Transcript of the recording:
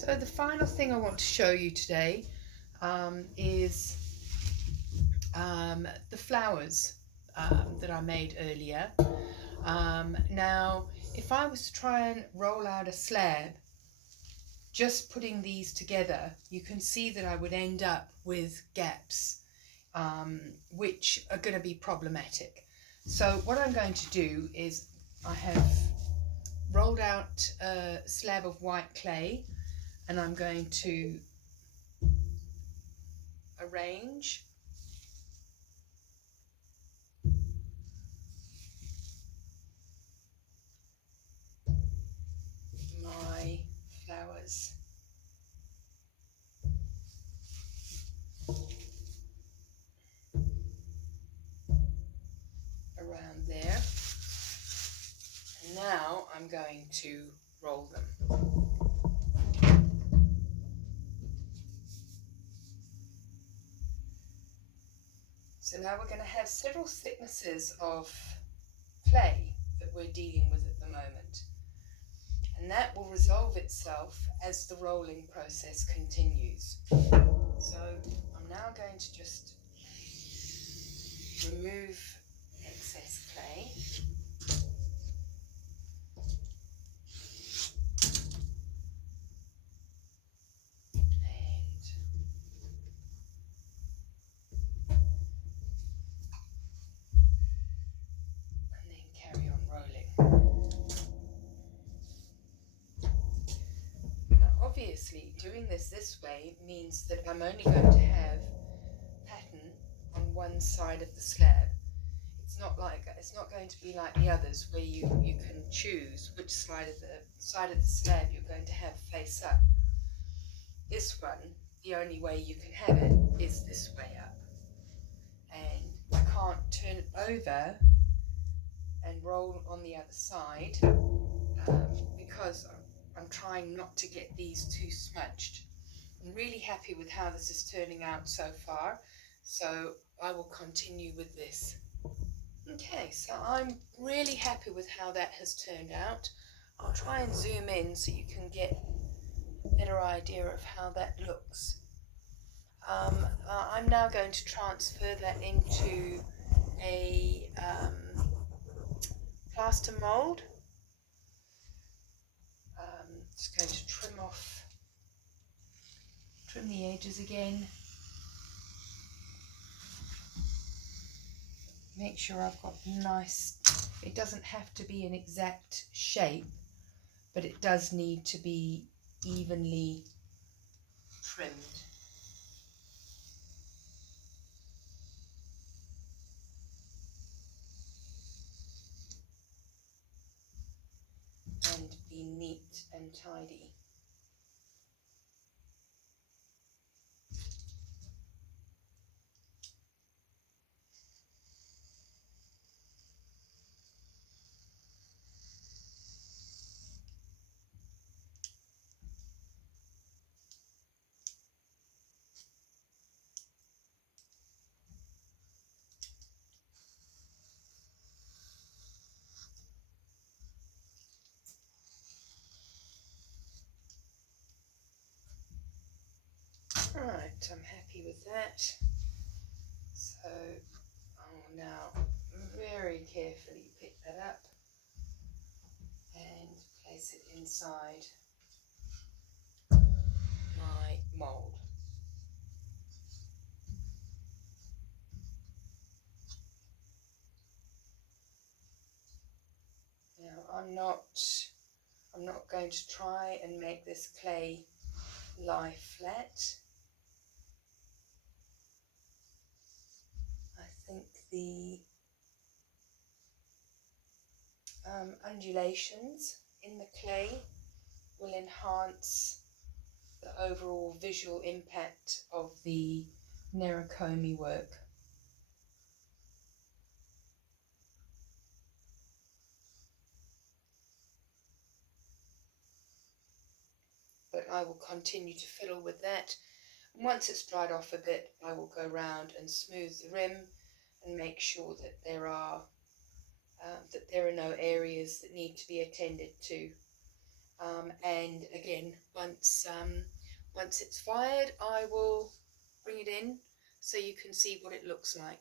So the final thing I want to show you today is the flowers that I made earlier. Now, if I was to try and roll out a slab, just putting these together, you can see that I would end up with gaps, which are going to be problematic. So what I'm going to do is I have rolled out a slab of white clay, and I'm going to arrange my flowers around there. And now I'm going to roll them. So now we're going to have several thicknesses of clay that we're dealing with at the moment. And that will resolve itself as the rolling process continues. So I'm now going to just remove excess clay. And then carry on rolling. Now, obviously, doing this way means that I'm only going to have pattern on one side of the slab. It's not going to be like the others where you can choose which side of the slab you're going to have face up. This one, the only way you can have it is this way up, and I can't turn it over and roll on the other side because I'm trying not to get these too smudged. I'm really happy with how this is turning out so far, so I will continue with this. Okay, so I'm really happy with how that has turned out. I'll try and zoom in so you can get a better idea of how that looks. I'm now going to transfer that into a plaster mold. Just going to trim the edges again. Make sure I've got nice, it doesn't have to be an exact shape, but it does need to be evenly trimmed. And be neat and tidy. Right, I'm happy with that. So I will now very carefully pick that up and place it inside my mold. Now I'm not going to try and make this clay lie flat. I think the undulations in the clay will enhance the overall visual impact of the Nerikomi work. But I will continue to fiddle with that. Once it's dried off a bit, I will go round and smooth the rim and make sure that there are no areas that need to be attended to. And again, once it's fired, I will bring it in so you can see what it looks like.